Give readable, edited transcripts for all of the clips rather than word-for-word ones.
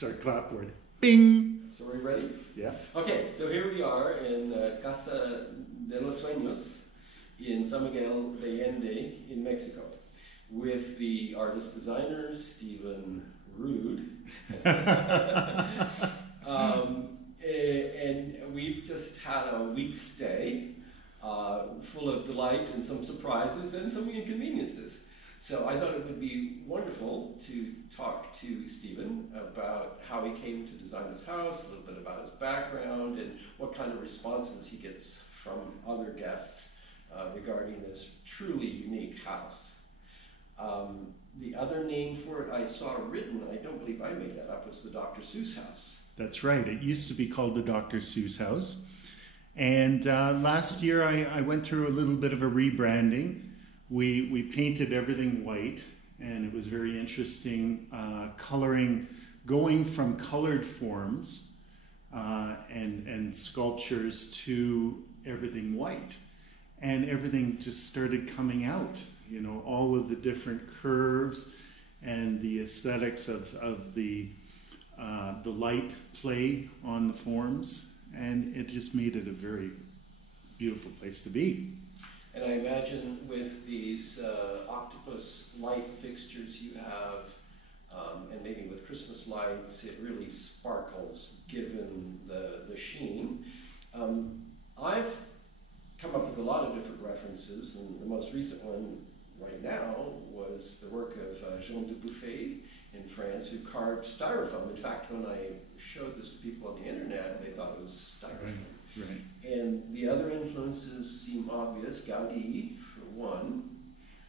It's our clapboard. Bing! So are we ready? Yeah. Okay, so here we are in Casa de los Sueños in San Miguel de Allende in Mexico with the artist-designers, Stephen Rude. And we've just had a week's stay full of delight and some surprises and some inconveniences. So I thought it would be wonderful to talk to Stephen about how he came to design this house, a little bit about his background, and what kind of responses he gets from other guests regarding this truly unique house. The other name for it I saw written, I don't believe I made that up, was the Dr. Seuss house. That's right. It used to be called the Dr. Seuss house. And last year I went through a little bit of a rebranding. We painted everything white, and it was very interesting coloring, going from colored forms and sculptures to everything white. And everything just started coming out, you know, all of the different curves and the aesthetics of the light play on the forms, and it just made it a very beautiful place to be. And I imagine with these octopus light fixtures you have, and maybe with Christmas lights, it really sparkles given the sheen. I've come up with a lot of different references, and the most recent one right now was the work of Jean Dubuffet in France, who carved styrofoam. In fact, when I showed this to people on the internet, they thought it was styrofoam. Right. And the other influences seem obvious. Gaudi, for one.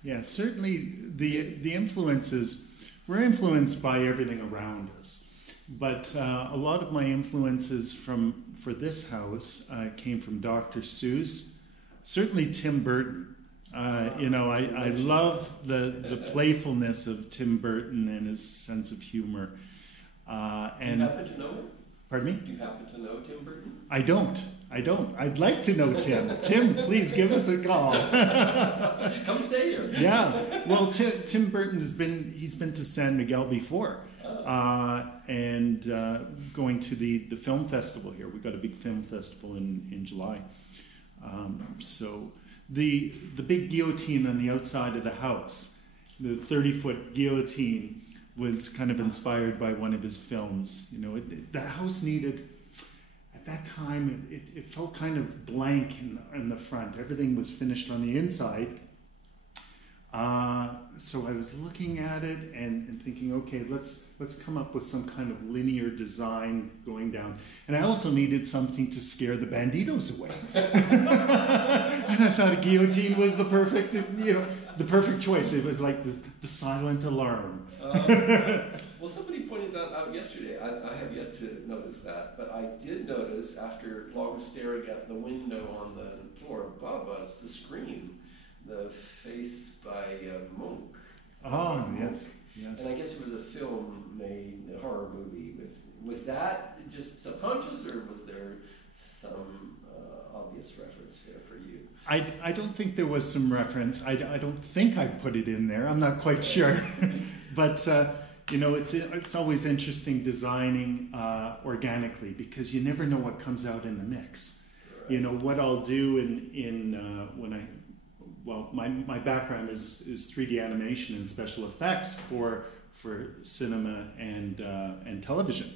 Yeah, certainly the influences, we're influenced by everything around us. But a lot of my influences for this house came from Dr. Seuss, certainly Tim Burton. You know, I love the playfulness of Tim Burton and his sense of humor. And do you happen to know him? Pardon me? Do you happen to know Tim Burton? I don't. I'd like to know Tim. Tim, please give us a call. Come stay here. Yeah. Well, Tim Burton he's been to San Miguel before. And going to the film festival here. We've got a big film festival in July. So the big guillotine on the outside of the house, the 30-foot guillotine, was kind of inspired by one of his films. You know, the house needed, at that time, it felt kind of blank in the front. Everything was finished on the inside. So I was looking at it and thinking, okay, let's come up with some kind of linear design going down. And I also needed something to scare the banditos away. And I thought a guillotine was the perfect choice. It was like the silent alarm. Well, somebody pointed that out yesterday. I have yet to notice that, but I did notice after long staring at the window on the floor above us, the screen. The Face by Monk. Oh, yes. And I guess it was a film made, a horror movie. Was that just subconscious, or was there some obvious reference there for you? I don't think there was some reference. I don't think I put it in there. I'm not quite sure. But, you know, it's always interesting designing organically, because you never know what comes out in the mix. Right. You know, what I'll do my background is 3D animation and special effects for cinema and television.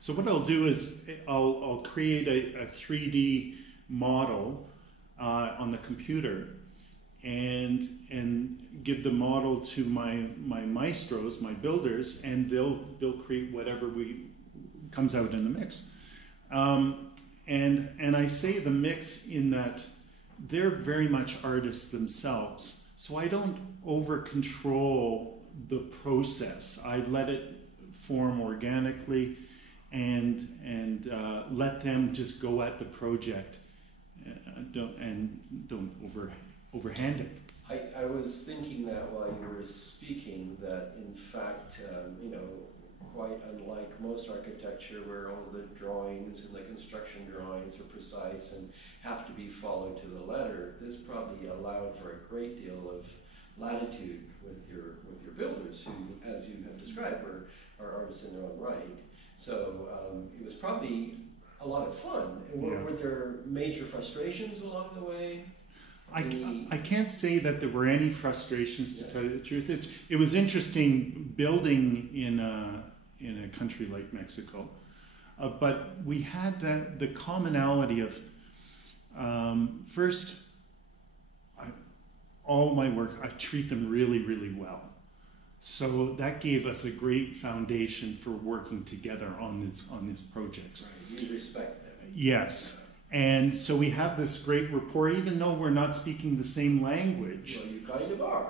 So what I'll do is I'll create a 3D model on the computer and give the model to my maestros, my builders, and they'll create whatever comes out in the mix. And I say the mix in that they're very much artists themselves. So I don't over-control the process. I let it form organically and let them just go at the project. Don't overhand it. I was thinking that while you were speaking, that in fact, you know, quite unlike most architecture where all the drawings and the construction drawings are precise and have to be followed to the letter, this probably allowed for a great deal of latitude with your builders, who, as you have described, are artists in their own right. So it was probably a lot of fun. Were there major frustrations along the way? I can't say that there were any frustrations, to tell you the truth. It was interesting building in a country like Mexico, but we had the commonality of first, all my work, I treat them really, really well. So that gave us a great foundation for working together on these projects. Right. You respect them. Yes. And so we have this great rapport, even though we're not speaking the same language. Well, you kind of are.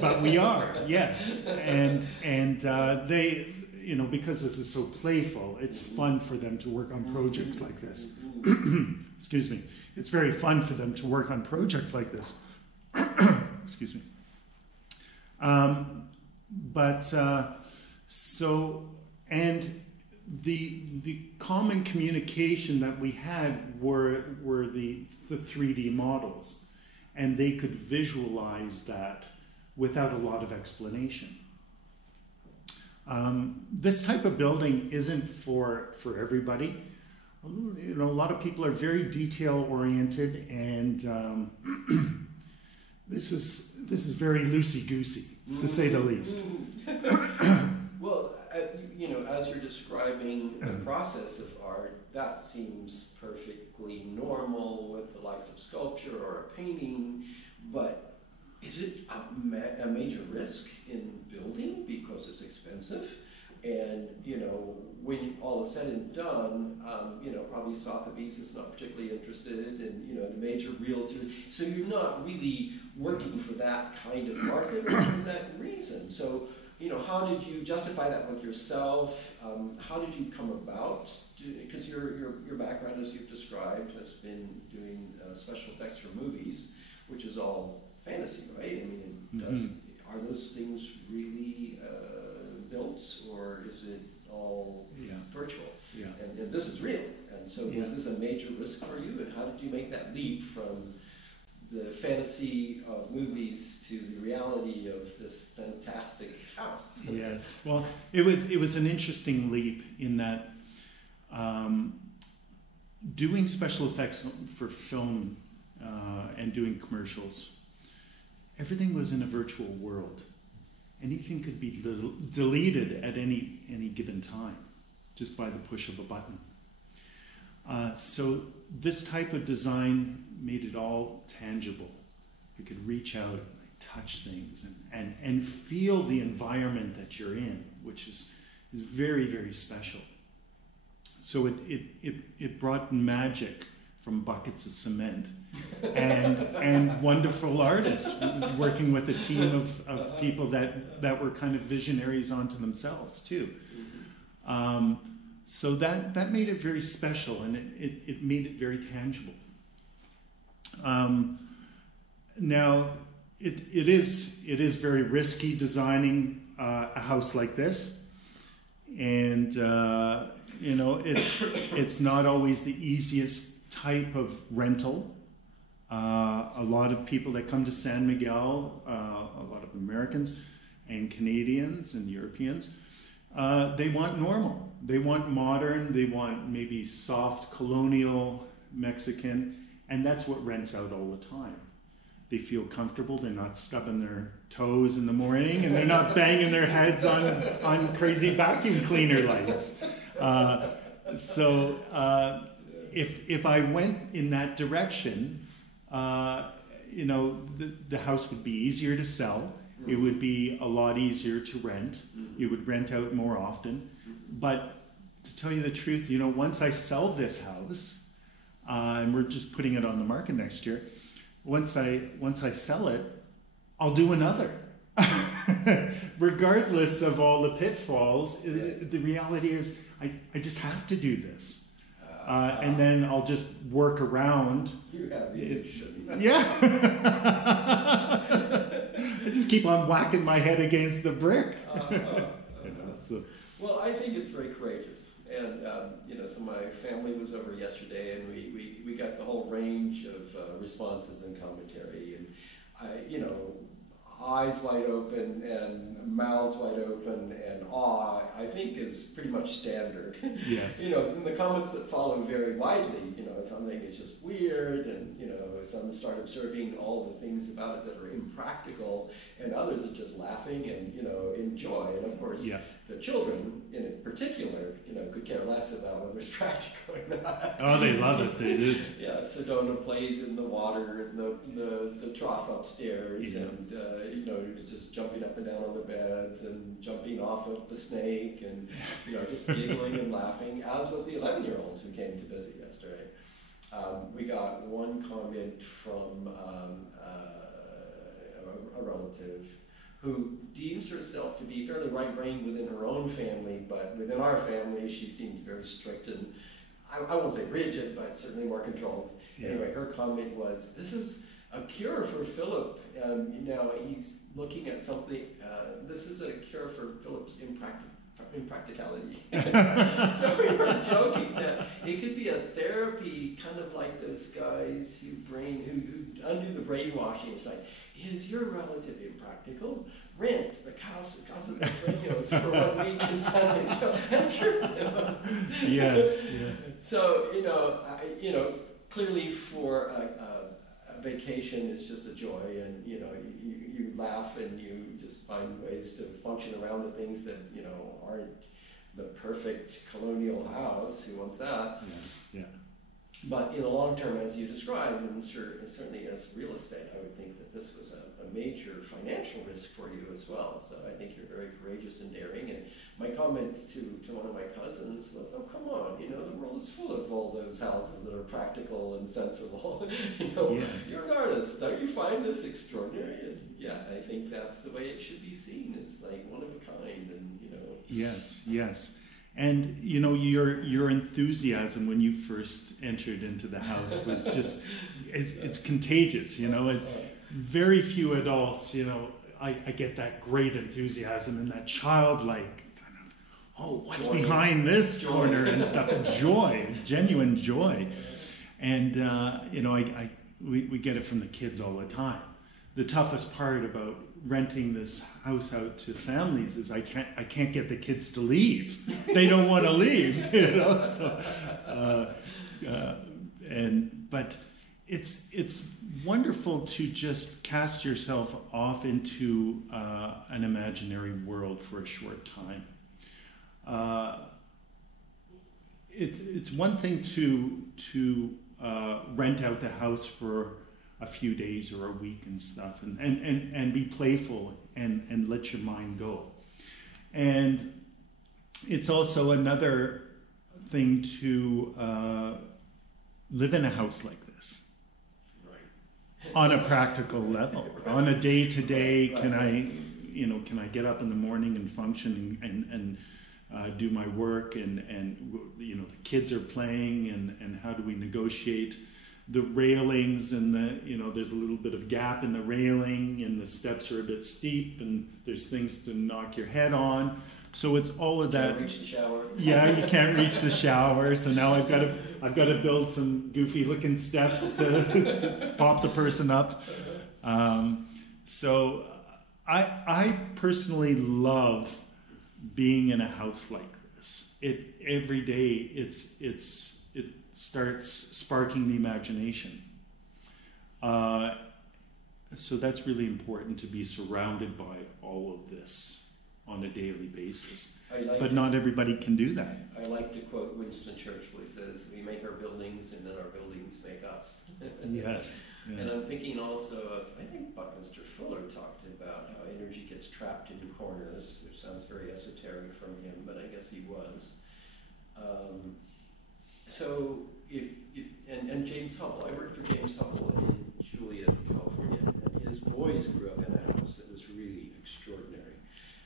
But we are, yes. And they, because this is so playful, it's fun for them to work on projects like this. Excuse me. It's very fun for them to work on projects like this. Excuse me. The common communication that we had were the 3D models, and they could visualize that without a lot of explanation. This type of building isn't for everybody. A lot of people are very detail oriented, and this is very loosey-goosey, to say the least. Well, as you're describing the process of art, that seems perfectly normal with the likes of sculpture or a painting, but is it a major risk in building because it's expensive? And, when all is said and done, probably Sotheby's is not particularly interested in, the major realtors. So you're not really working for that kind of market or for that reason. So, how did you justify that with yourself? How did you come about? Because your background, as you've described, has been doing special effects for movies, which is all fantasy, right? I mean, are those things really built, or is it all virtual? Yeah. And this is real. And so was this a major risk for you? And how did you make that leap from the fantasy of movies to the reality of this fantastic house? Yes. Well, it was an interesting leap in that doing special effects for film and doing commercials, everything was in a virtual world. Anything could be deleted at any given time, just by the push of a button. So this type of design made it all tangible. You could reach out and touch things and feel the environment that you're in, which is very, very special. So it brought magic from buckets of cement and wonderful artists working with a team of people that were kind of visionaries onto themselves too. So that made it very special, and it made it very tangible. Now, it is very risky designing a house like this, and it's not always the easiest type of rental. A lot of people that come to San Miguel, a lot of Americans and Canadians and Europeans, they want normal. They want modern. They want maybe soft colonial Mexican, and that's what rents out all the time. They feel comfortable. They're not stubbing their toes in the morning, and they're not banging their heads on crazy vacuum cleaner lights. So if I went in that direction, the house would be easier to sell. It would be a lot easier to rent. You would rent out more often. But to tell you the truth, once I sell this house, and we're just putting it on the market next year, once I sell it, I'll do another. Regardless of all the pitfalls, the reality is I just have to do this. And then I'll just work around. You have the addiction. Yeah. I just keep on whacking my head against the brick. Well, I think it's very courageous. And, so my family was over yesterday, and we got the whole range of responses and commentary. And, eyes wide open and mouths wide open and awe, I think is pretty much standard. Yes. And the comments that follow vary widely. Some think it's just weird, and some start observing all the things about it that are impractical, and others are just laughing and enjoy. And of course, the children in particular, could care less about whether it's practical or not. Oh, they love it. They just Sedona plays in the water in the trough upstairs, and just jumping up and down on the beds and jumping off of the snake, and just giggling and laughing. As was the 11-year-old who came to visit yesterday. We got one comment from a relative who deems herself to be fairly right-brained within her own family, but within our family she seems very strict and, I won't say rigid, but certainly more controlled. Yeah. Anyway, her comment was, "This is a cure for Philip. He's looking at something, this is a cure for Philip's impracticality." So we were joking that it could be a therapy, kind of like those guys who undo the brainwashing. It's like, is your relative impractical? Rent the Casa de Sueños for 1 week in San Miguel and cure them. Yes. Yeah. So clearly for a vacation, it's just a joy, and you laugh and you just find ways to function around the things that aren't the perfect colonial house. Who wants that? Yeah. But in the long term, as you described, and certainly as real estate, I would think that this was a major financial risk for you as well. So I think you're very courageous and daring. And my comment to one of my cousins was, "Oh, come on, the world is full of all those houses that are practical and sensible. Yes. You're an artist. Don't you find this extraordinary?" And I think that's the way it should be seen. It's like one of a kind, and Yes. And your enthusiasm when you first entered into the house was just it's contagious. Very few adults, I get that great enthusiasm and that childlike kind of, oh, what's joy behind this corner and stuff, and joy, genuine joy. And we get it from the kids all the time. The toughest part about renting this house out to families is I can't get the kids to leave. They don't want to leave, So, but it's wonderful to just cast yourself off into an imaginary world for a short time. It's one thing to rent out the house for a few days or a week and stuff, and be playful and let your mind go. And it's also another thing to live in a house like this, right, on a practical level. Right. On a day-to-day, right. Can I get up in the morning and function and do my work, and the kids are playing, and how do we negotiate the railings, and there's a little bit of gap in the railing, and the steps are a bit steep, and there's things to knock your head on. So it's all of that. Can't reach the shower. Yeah, you can't reach the shower. So now I've got to build some goofy looking steps to pop the person up. So I personally love being in a house like this. Every day it starts sparking the imagination. So that's really important, to be surrounded by all of this on a daily basis. But not everybody can do that. I like to quote Winston Churchill. He says, "We make our buildings, and then our buildings make us." Yes. Yeah. And I'm thinking also of, I think Buckminster Fuller talked about how energy gets trapped in corners, which sounds very esoteric from him, but I guess he was. So and James Hubble, I worked for James Hubble in Juliet, California, and his boys grew up in a house that was really extraordinary.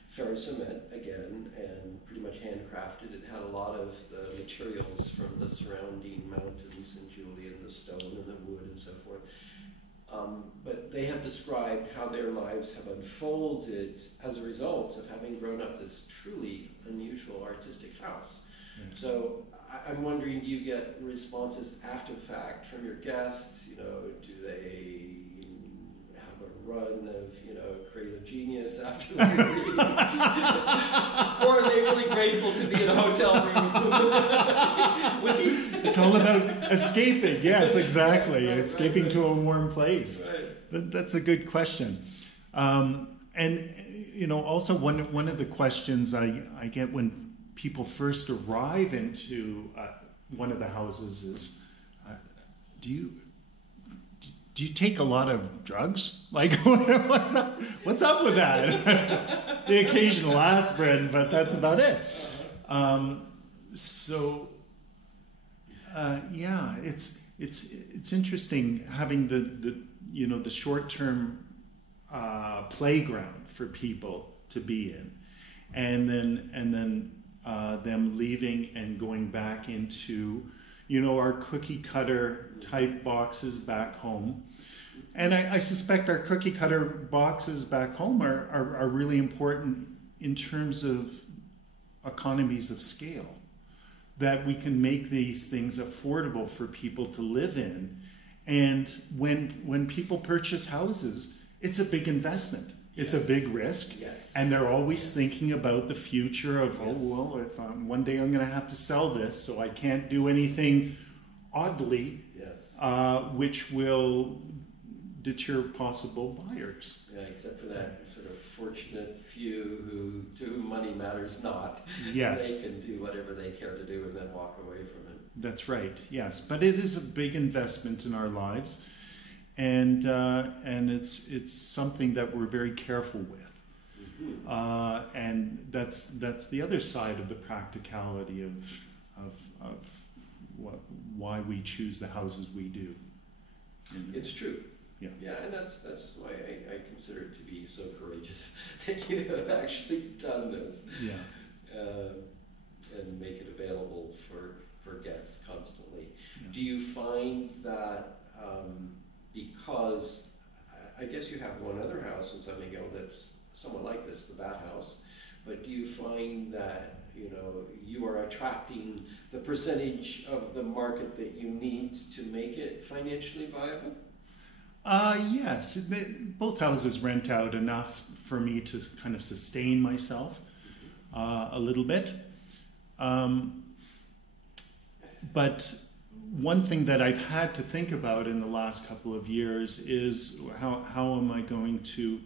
Ferrous cement, again, and pretty much handcrafted. It had a lot of the materials from the surrounding mountains in Juliet, the stone and the wood and so forth. But they have described how their lives have unfolded as a result of having grown up this truly unusual artistic house. Yes. So I'm wondering, do you get responses after the fact from your guests? Do they have a run of, creative genius after they leave? Or are they really grateful to be in a hotel room with heat? It's all about escaping. Yes, exactly. Escaping to a warm place. Right. That's a good question. And also one of the questions I get when people first arrive into one of the houses is, do you take a lot of drugs? Like, what's up with that? The occasional aspirin, but that's about it. It's interesting having the short-term playground for people to be in, and then them leaving and going back into our cookie cutter type boxes back home. And I suspect our cookie cutter boxes back home are really important in terms of economies of scale, that we can make these things affordable for people to live in. And when people purchase houses, it's a big investment. It's a big risk. Yes. And they're always thinking about the future of, if one day I'm going to have to sell this, so I can't do anything oddly, which will deter possible buyers. Yeah, except for that sort of fortunate few to whom money matters not. Yes. They can do whatever they care to do and then walk away from it. That's right, yes. But it is a big investment in our lives. And it's something that we're very careful with, and that's the other side of the practicality of why we choose the houses we do. It's true. Yeah. Yeah, and that's why I consider it to be so courageous that you have actually done this. Yeah. And make it available for guests constantly. Yeah. Do you find that? Because I guess you have one other house in San Miguel that's somewhat like this, the Bat House, but do you find that you are attracting the percentage of the market that you need to make it financially viable? Yes, both houses rent out enough for me to kind of sustain myself a little bit, but one thing that I've had to think about in the last couple of years is how am I going to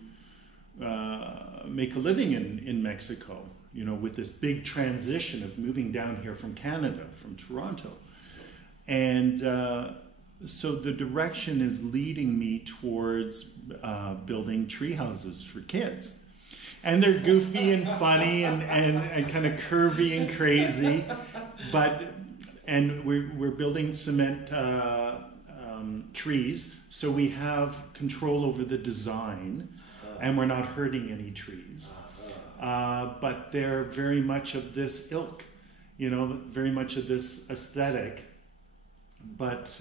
make a living in Mexico, with this big transition of moving down here from Canada, from Toronto. And so the direction is leading me towards building tree houses for kids. And they're goofy and funny and kind of curvy and crazy, and we're building cement trees, so we have control over the design, and we're not hurting any trees. But they're very much of this ilk, very much of this aesthetic. But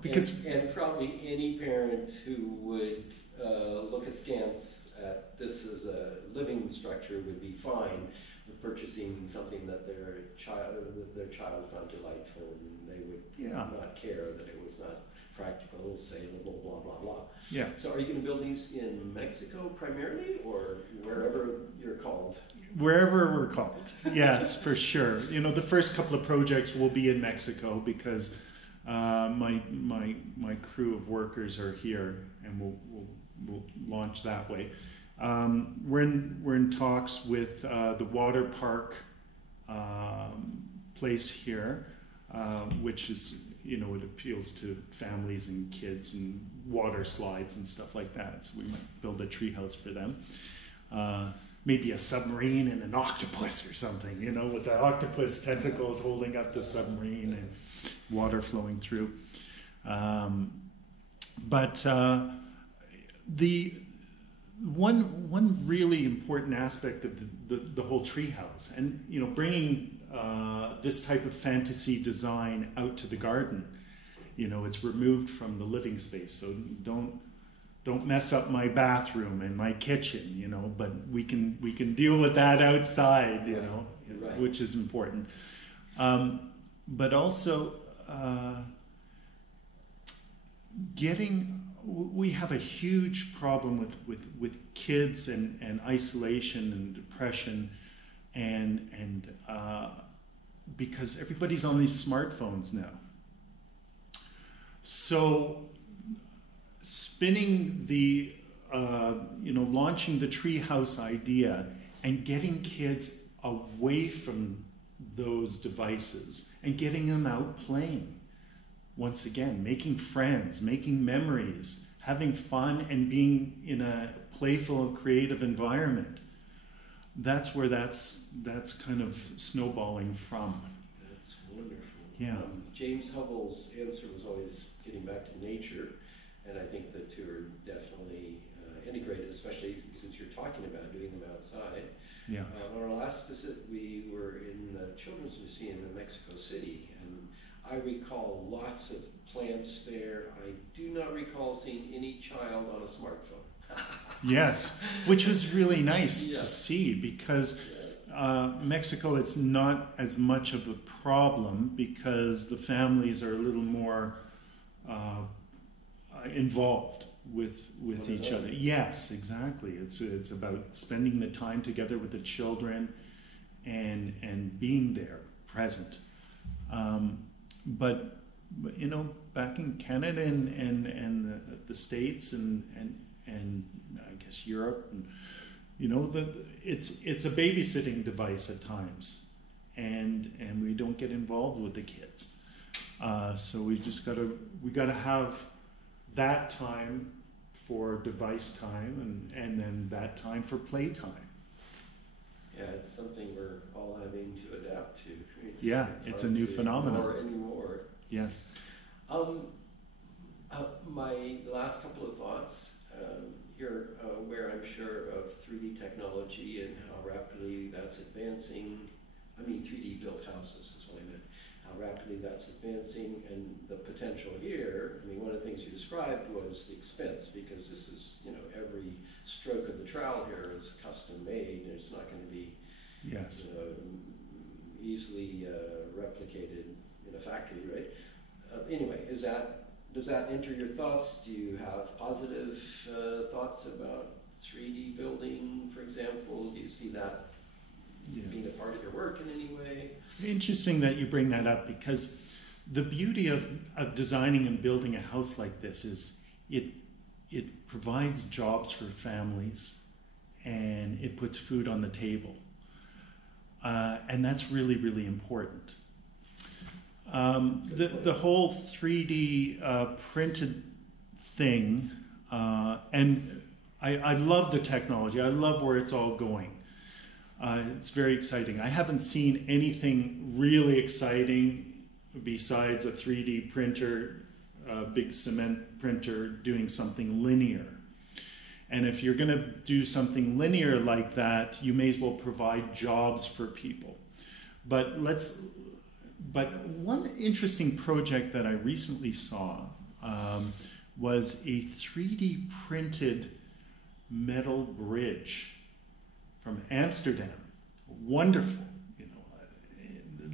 because and probably any parent who would look askance at this as a living structure would be fine with purchasing something that their child found delightful, and they would not care that it was not practical, saleable, blah blah blah. Yeah. So are you going to build these in Mexico primarily, or wherever you're called? Wherever we're called, yes, for sure. The first couple of projects will be in Mexico because my crew of workers are here, and we'll launch that way. We're in talks with the water park place here, which is it appeals to families and kids and water slides and stuff like that. So we might build a treehouse for them. Maybe a submarine and an octopus or something, with the octopus tentacles holding up the submarine and water flowing through. But the one really important aspect of the whole treehouse, and bringing this type of fantasy design out to the garden, it's removed from the living space, so don't mess up my bathroom and my kitchen, but we can deal with that outside, Right. which is important. But also getting we have a huge problem with kids and isolation and depression, and because everybody's on these smartphones now. So spinning the, launching the treehouse idea and getting kids away from those devices and getting them out playing. Once again, making friends, making memories, having fun, and being in a playful, creative environment. That's where that's kind of snowballing from. That's wonderful. Yeah. James Hubble's answer was always getting back to nature, and I think the two are definitely integrated, especially since you're talking about doing them outside. Yeah. On our last visit, we were in the Children's Museum in Mexico City, and I recall lots of plants there. I do not recall seeing any child on a smartphone. Yes, which was really nice Yeah. to see, because Yes. Mexico, it's not as much of a problem because the families are a little more involved with each other. Yes, exactly. It's about spending the time together with the children and being there, present. But back in Canada and the States and I guess Europe, and it's a babysitting device at times, and we don't get involved with the kids. So we gotta have that time for device time and then that time for playtime. Yeah, it's something we're all having to adapt to. It's a hard new to phenomenon. ignore anymore. Yes. My last couple of thoughts. You're aware, I'm sure, of 3D technology and how rapidly that's advancing. 3D built houses is what I meant. How rapidly that's advancing, and the potential here. One of the things you described was the expense, because this is, every stroke of the trowel here is custom made, and it's not going to be Yes. easily replicated in a factory, right? Anyway, does that enter your thoughts? Do you have positive thoughts about 3D building, for example? Do you see that being a part of your work in any way? Interesting that you bring that up, because the beauty of designing and building a house like this is it provides jobs for families, and it puts food on the table. And that's really, really important. The whole 3D printed thing, and I love the technology. I love where it's all going. It's very exciting. I haven't seen anything really exciting besides a 3D printer, a big cement printer doing something linear. And if you're going to do something linear like that, you may as well provide jobs for people. But one interesting project that I recently saw was a 3D printed metal bridge from Amsterdam. Wonderful.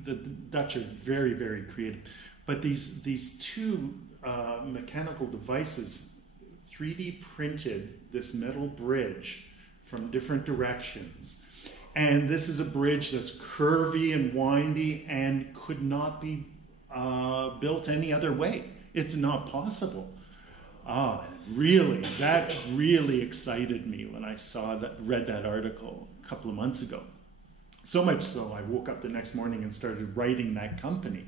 The Dutch are very, very creative. But these two mechanical devices 3D printed this metal bridge from different directions. And this is a bridge that's curvy and windy and could not be built any other way. It's not possible. That really excited me when I read that article a couple of months ago. So much so, I woke up the next morning and started writing that company,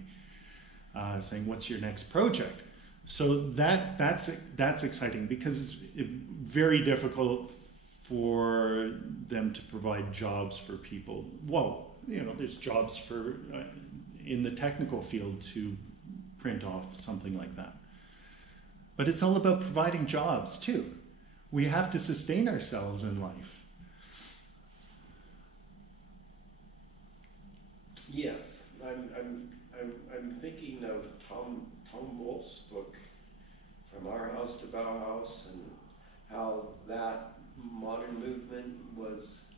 saying, "What's your next project?" So that's exciting, because it's very difficult for them to provide jobs for people. Well, there's jobs for in the technical field to print off something like that. But it's all about providing jobs too. We have to sustain ourselves in life. Yes, I'm thinking of Tom Wolfe's book, From Our House to Bauhaus, and how that modern movement was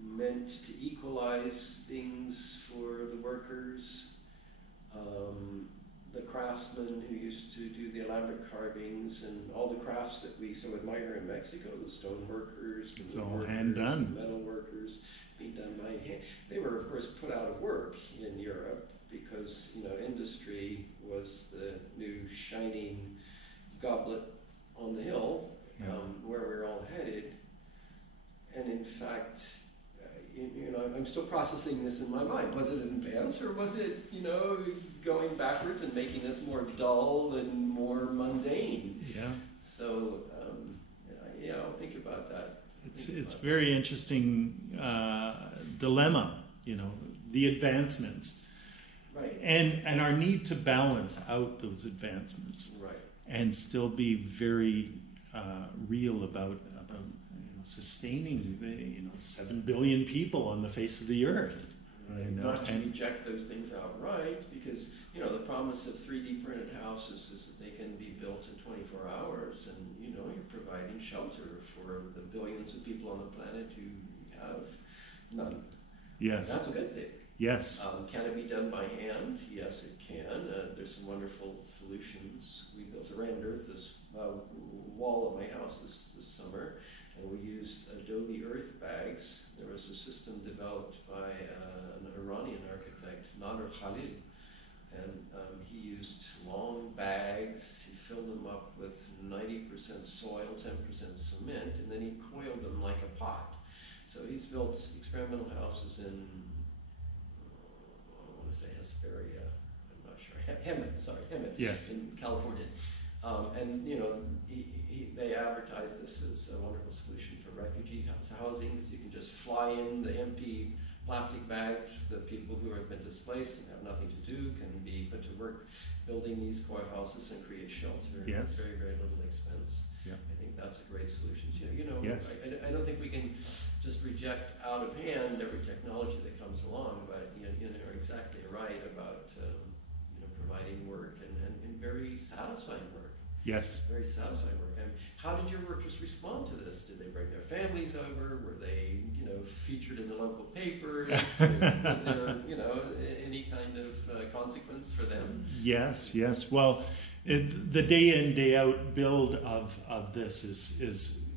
meant to equalize things for the workers. the craftsmen who used to do the elaborate carvings and all the crafts that we so admire in Mexico, the stone workers, It's the all woodworkers, hand done. the metal workers, being done by hand. They were, of course, put out of work in Europe because, you know, industry was the new shining goblet on the hill, Yeah. where we're all headed. And in fact, you know, I'm still processing this in my mind. Was it an advance, or was it, you know, going backwards and making us more dull and more mundane? Yeah. So, yeah, I'll think about that. It's very interesting dilemma, you know, the advancements, Right. and our need to balance out those advancements, Right. and still be very real about sustaining the 7 billion people on the face of the earth. Right. Not to reject those things outright, because, you know, the promise of 3D printed houses is that they can be built in 24 hours, and, you know, you're providing shelter for the billions of people on the planet who have none. Yes. That's a good thing. Yes. Can it be done by hand? Yes, it can. There's some wonderful solutions. We built a rammed earth this wall of my house this summer, and we used Adobe Earth bags. There was a system developed by an Iranian architect, Nader Khalil, and he used long bags. He filled them up with 90% soil, 10% cement, and then he coiled them like a pot. So he's built experimental houses in, I want to say Hesperia, I'm not sure, Hemet, Yes. in California. And, you know, they advertise this as a wonderful solution for refugee housing, because you can just fly in the empty plastic bags. The people who have been displaced and have nothing to do can be put to work building these coil houses and create shelter at Yes. very, very little expense. Yeah. I think that's a great solution. You know, Yes. I don't think we can just reject out of hand every technology that comes along, but you know, you're exactly right about providing work and very satisfying work. Yes. Very satisfying work. How did your workers respond to this? Did they bring their families over? Were they, featured in the local papers? Is there, any kind of consequence for them? Yes. Well, the day in, day out build of this is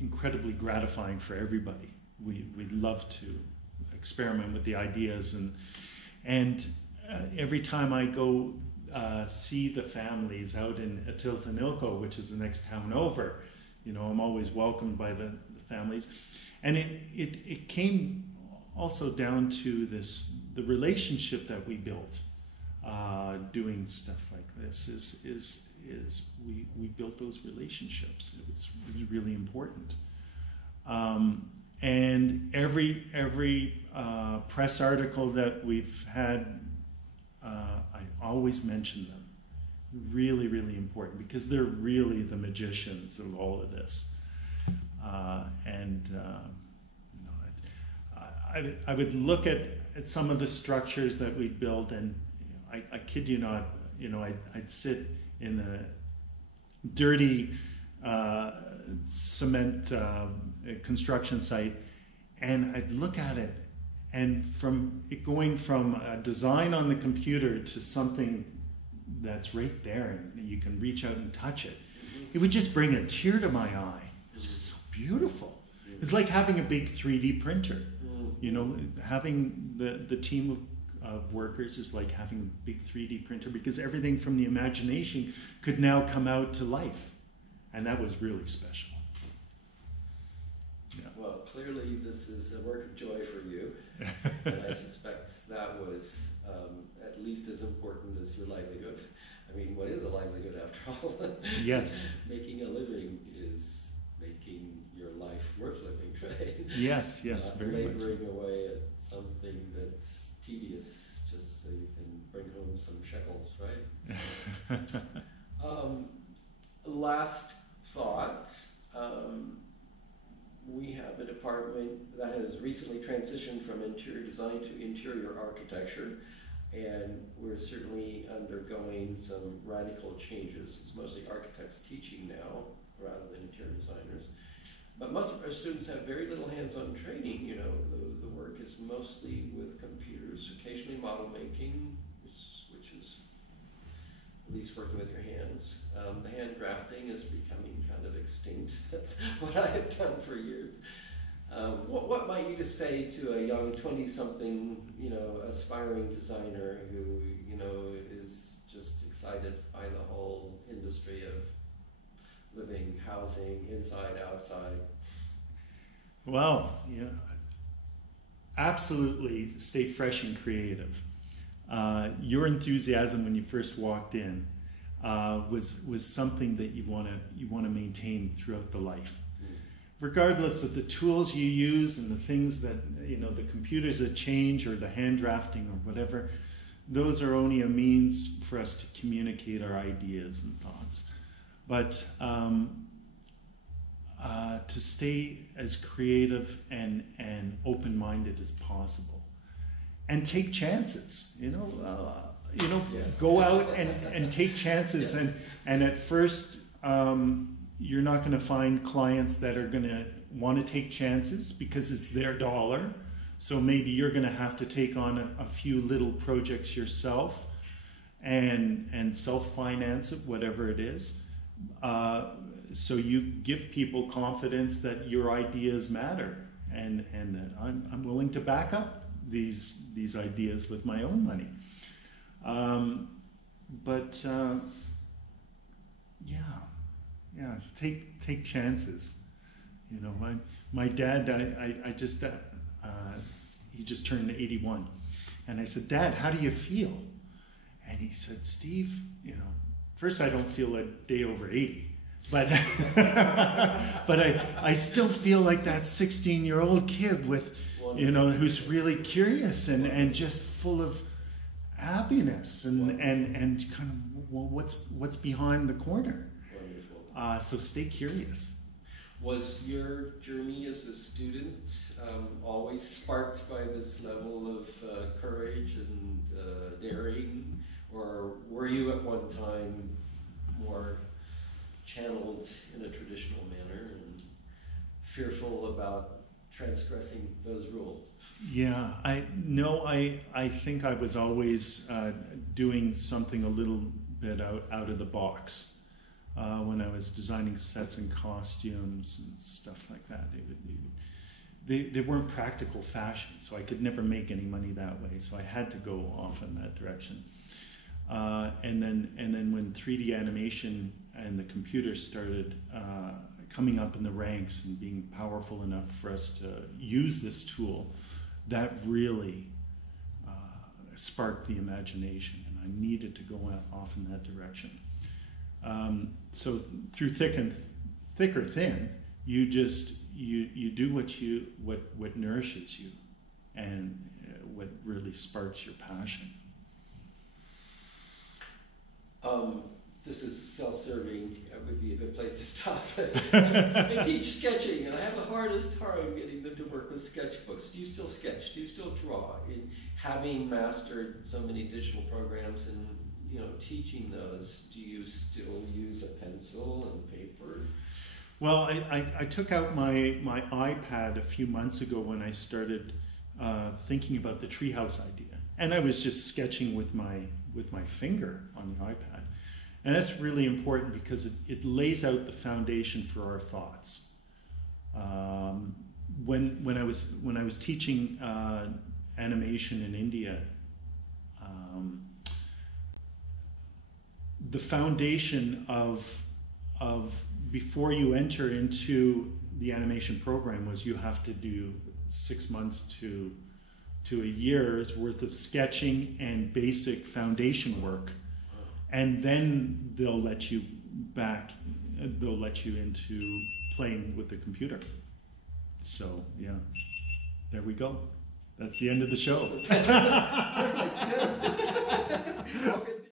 incredibly gratifying for everybody. We'd love to experiment with the ideas, and every time I go see the families out in Atiltanilco, which is the next town over, I'm always welcomed by the families, and it came also down to the relationship that we built doing stuff like this is we built those relationships. It was really important. And every press article that we've had, I always mention them. Really, really important, because they're really the magicians of all of this. I would look at some of the structures that we built, and I kid you not, I'd sit in the dirty cement construction site, and I'd look at it, and from it going from a design on the computer to something that's right there and you can reach out and touch it, it would just bring a tear to my eye. It's just so beautiful. It's like having a big 3D printer. Having the team of workers is like having a big 3D printer, because everything from the imagination could now come out to life. And that was really special. Yeah. Well, clearly this is a work of joy for you. And I suspect that was at least as important as your livelihood. I mean, what is a livelihood after all? Yes. Making a living is making your life worth living, right? Yes, very much. Laboring away at something that's tedious just so you can bring home some shekels, right? Last thought. We have a department that has recently transitioned from interior design to interior architecture, and we're certainly undergoing some radical changes. It's mostly architects teaching now rather than interior designers. But most of our students have very little hands-on training. The work is mostly with computers, occasionally model making, which is at least working with your hands. The hand drafting is becoming kind of extinct. That's what I have done for years. What might you just say to a young 20-something, aspiring designer who, is just excited by the whole industry of living, housing, inside, outside? Well, absolutely stay fresh and creative. Your enthusiasm when you first walked in was something that you want to maintain throughout the life. Regardless of the tools you use and the things that, the computers that change or the hand drafting or whatever, those are only a means for us to communicate our ideas and thoughts. But to stay as creative and open-minded as possible. And take chances, Yes. Go out and take chances. Yes. And at first, you're not going to find clients that are going to want to take chances because it's their dollar. So maybe you're going to have to take on a few little projects yourself and self-finance it, whatever it is. So you give people confidence that your ideas matter and that I'm willing to back up these ideas with my own money. Take chances. My dad, he just turned 81, and I said, "Dad, how do you feel?" And he said, "Steve, first I don't feel a day over 80, but but I still feel like that 16-year-old kid with, who's really curious and just full of happiness and kind of, well, what's behind the corner?" Wonderful. So stay curious. Was your journey as a student always sparked by this level of courage and daring, or were you at one time more channeled in a traditional manner and fearful about transgressing those rules? Yeah, I think I was always doing something a little bit out of the box. When I was designing sets and costumes and stuff like that, they weren't practical fashion, so I could never make any money that way. So I had to go off in that direction. And then when 3D animation and the computer started coming up in the ranks and being powerful enough for us to use this tool, that really sparked the imagination, and I needed to go off in that direction. So through thick or thin, you do what nourishes you, and what really sparks your passion. This is self-serving. It would be a good place to stop. I teach sketching, and I have the hardest time getting them to work with sketchbooks. Do you still sketch? Do you still draw? Having mastered so many digital programs and teaching those, do you still use a pencil and paper? Well, I took out my iPad a few months ago when I started thinking about the treehouse idea, and I was just sketching with my finger on the iPad, and that's really important because it lays out the foundation for our thoughts. When I was teaching animation in India, the foundation of before you enter into the animation program was you have to do 6 months to a year's worth of sketching and basic foundation work, and then they'll let you into playing with the computer. So yeah, there we go. That's the end of the show. Perfect. Good.